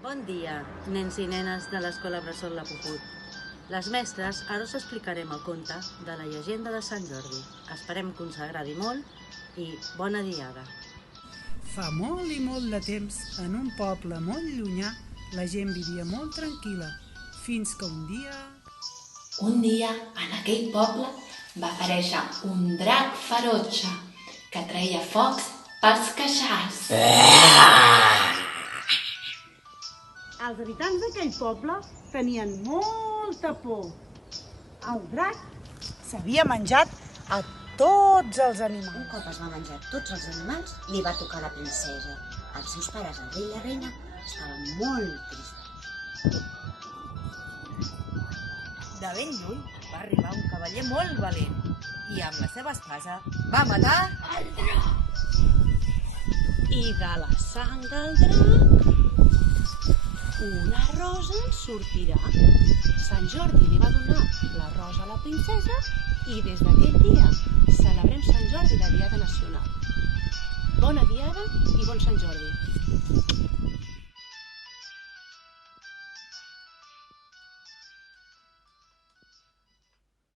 Bon dia, nens i nenes de l'Escola Bressol La Puput. Les mestres, ara us explicarem el conte de la llegenda de Sant Jordi. Esperem que us agradi molt i bona diada. Fa molt i molt de temps, en un poble molt llunyà, la gent vivia molt tranquil·la, fins que un dia... Un dia, en aquell poble, va aparèixer un drac ferotge que treia focs pels queixals. Els habitants d'aquell poble tenien molta por. El drac s'havia menjat a tots els animals. Un cop es va menjar tots els animals, li va tocar a la princesa. Els seus pares, el rei i la reina, estaven molt tristos. De ben lluny va arribar un cavaller molt valent i amb la seva espasa va matar el drac. I de la sang del drac, una rosa en sortirà. Sant Jordi li va donar la rosa a la princesa i des d'aquell dia celebrem Sant Jordi, la Diada Nacional. Bona Diada i bon Sant Jordi.